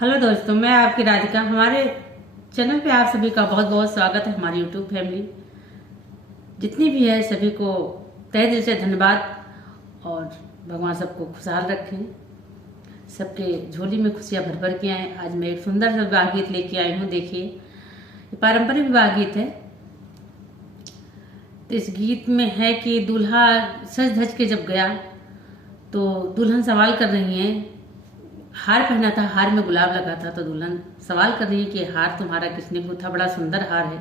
Hello दोस्तों, मैं आपकी राधिका। हमारे चैनल पे आप सभी का बहुत बहुत स्वागत है। हमारी यूट्यूब फैमिली जितनी भी है सभी को तहे दिल से धन्यवाद। और भगवान सबको खुशहाल रखें, सबके झोली में खुशियां भर भर के आए। आज मैं एक सुंदर सा विवाह गीत लेके आई हूँ। देखिए, ये पारंपरिक विवाह गीत है। तो इस गीत में है कि दूल्हा सज धज के जब गया तो दुल्हन सवाल कर रही है। हार पहना था, हार में गुलाब लगा था, तो दुल्हन सवाल कर रही है कि हार तुम्हारा किसने गूंथा? बड़ा सुंदर हार है,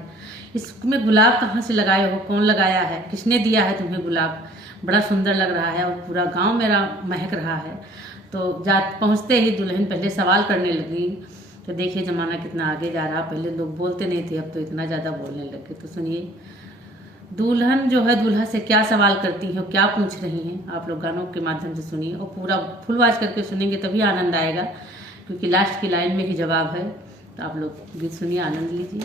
इसमें गुलाब कहाँ से लगाए हो? कौन लगाया है? किसने दिया है तुम्हें गुलाब? बड़ा सुंदर लग रहा है और पूरा गांव मेरा महक रहा है। तो पहुंचते ही दुल्हन पहले सवाल करने लगी। तो देखिए जमाना कितना आगे जा रहा। पहले लोग बोलते नहीं थे, अब तो इतना ज़्यादा बोलने लगे। तो सुनिए दुल्हन जो है दूल्हा से क्या सवाल करती है, क्या पूछ रही हैं। आप लोग गानों के माध्यम से सुनिए और पूरा फुल आवाज करके सुनेंगे तभी आनंद आएगा, क्योंकि लास्ट की लाइन में ही जवाब है। तो आप लोग गीत सुनिए, आनंद लीजिए।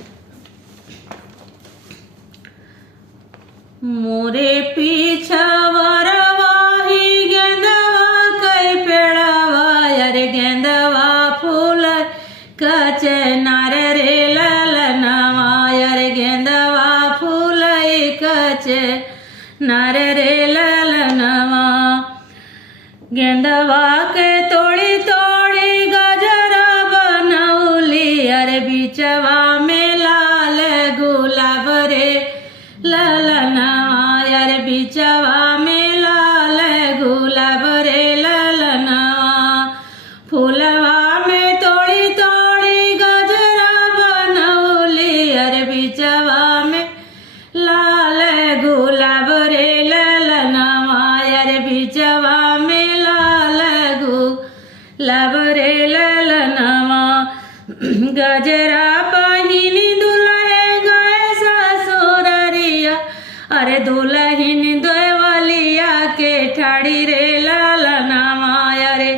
मोरे पीछा ही गेंदवा कई पेड़ावा, अरे गेंदवा फूल कचे नारे रे ललनवा, अरे गेंदवा फूल कचे नारे रे ललनवा। गेंदवा के तोड़ी तोड़ी गजरा बनौली, अरे बीचवा में लाल गुलाब रे ललनवा, अरे बीचवा में लाल गुलाब रे ललनवा। फूलवा में तोड़ी तोड़ी गजरा बनौली, अरे बीचवा में लाल गुलाब रे ललनवा, अरे बीचवा में लाल गुलाब रे ललनवा। गजरा पहिनी दुल्हे गए ससुररिया, अरे दुल्हन देवलिया के ठाड़ी रे ललनवा, अरे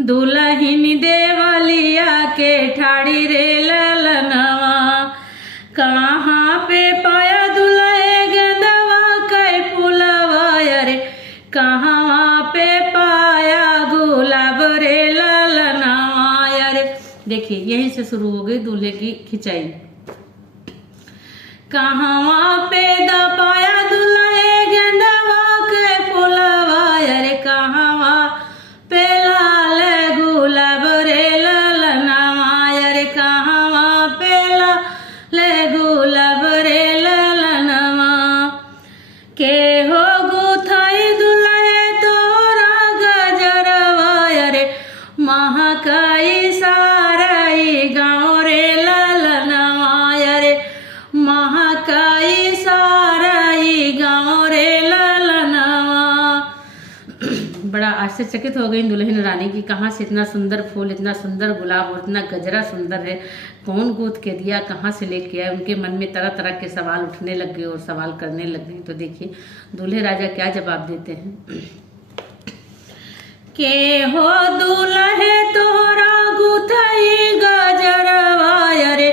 दुल्हन देवलिया के ठाड़ी रे ललनवा। कहाँ पे पाया दुल्हे गेंदवा कई फूलवा, अरे कहाँ पे पाया गुलाब रे ललनवा, अरे। देखिए यहीं से शुरू हो गई दूल्हे की खिंचाई। कहाँ पे दपाया दुल्हे गेंदवा के फूलवा, अरे कहाँ पे लाल गुलाब रे ललनवा, अरे कहाँ पे लाल गुलाब रे ललनवा। के हो गुथाई दुल्हे तोरा गजरवा, अरे महकाई साराई गाँव रे ललनवा, अरे महकाई साराई गाँव रे ललनवा। बड़ा आश्चर्यचकित हो गई दुल्हन रानी की, कहाँ से इतना सुंदर फूल, इतना सुंदर गुलाब और इतना गजरा सुंदर है, कौन गूंथ के दिया, कहाँ से लेके आए? उनके मन में तरह तरह के सवाल उठने लग गए और सवाल करने लग गए। तो देखिए दूल्हे राजा क्या जवाब देते हैं। के हो दूल्हे तोरा गुथई गजरवा, अरे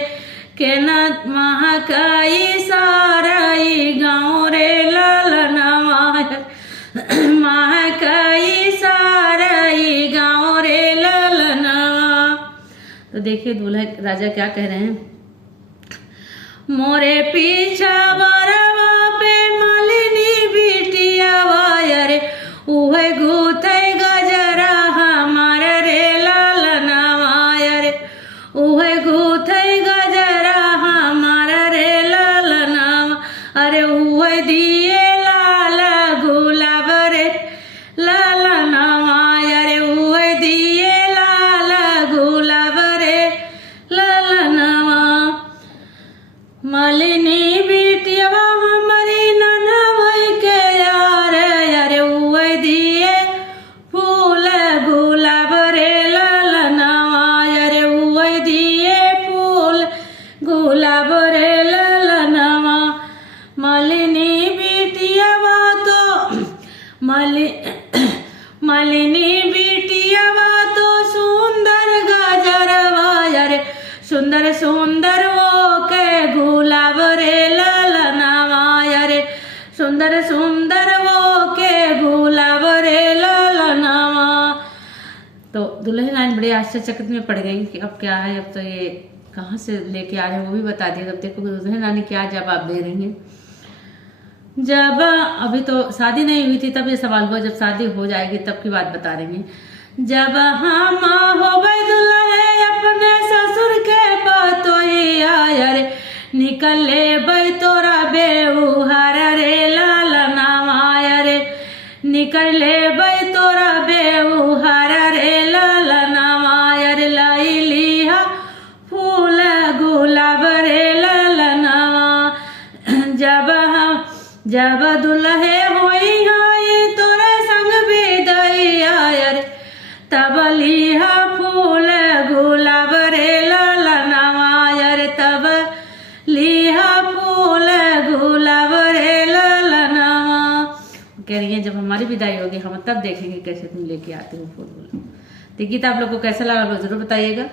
के न महकाई साराई गाँव रे ललनवा, महकाई साराई गाँव रे ललनवा। तो देखिए दूल्हा राजा क्या कह रहे हैं। मोरे पीछा बरवा पे मालिनी बिटियावा, अरे उहे गुथई गजरा हमार रे ललनवा, अरे उहे गुथई गजरा हमार रे ललनवा, अरे उहे दिए लाल गुलाब रे ललनवा, अरे उहे दिए लाल गुलाब रे ललनवा। मालिनी बिटियावा हमारी ननवई के यार, अरे उहे दिए फूल गुलाब रे ललनवा, अरे उहे दिए फूल गुलाब रे ललनवा। मालिनी बिटियावा तो मालिनी बिटियावा तो सुंदर गजरवा, अरे सुंदर सुंदर वो के गुलाब रे ललनवा, अरे सुंदर सुंदर वो के गुलाब रे ललनवा। तो दुल्हन आइन बड़े आश्चर्यचकित में पड़ गई कि अब क्या है, अब तो ये कहाँ से लेके आ रहे हैं वो भी बता दिया। अब देखो दुल्हन रानी क्या जवाब दे रही है। जब अभी तो शादी नहीं हुई थी तब ये सवाल हुआ, जब शादी हो जाएगी तब की बात बता रही हैं। जब हम हो गए दुल्हे अपने ससुर के बतोइया रे, निकले बै तोरा बेउहार रे ललनावा रे, निकले बै तोरा बेउहार रे ललनावा रे, लैलिहा फूल गुलाब रे ललनावा। जब दुल्हे होई हाई तोरे संग विदैया रे, तब लिहा फूल गुलाब रे ललनावा रे, तब लिहा फूल गुलाब रे ललनावा। कह रही है जब हमारी विदाई होगी हम तब देखेंगे कैसे तुम लेके आते हो फूल। तो गीत आप लोग को कैसा लगा जरूर बताइएगा।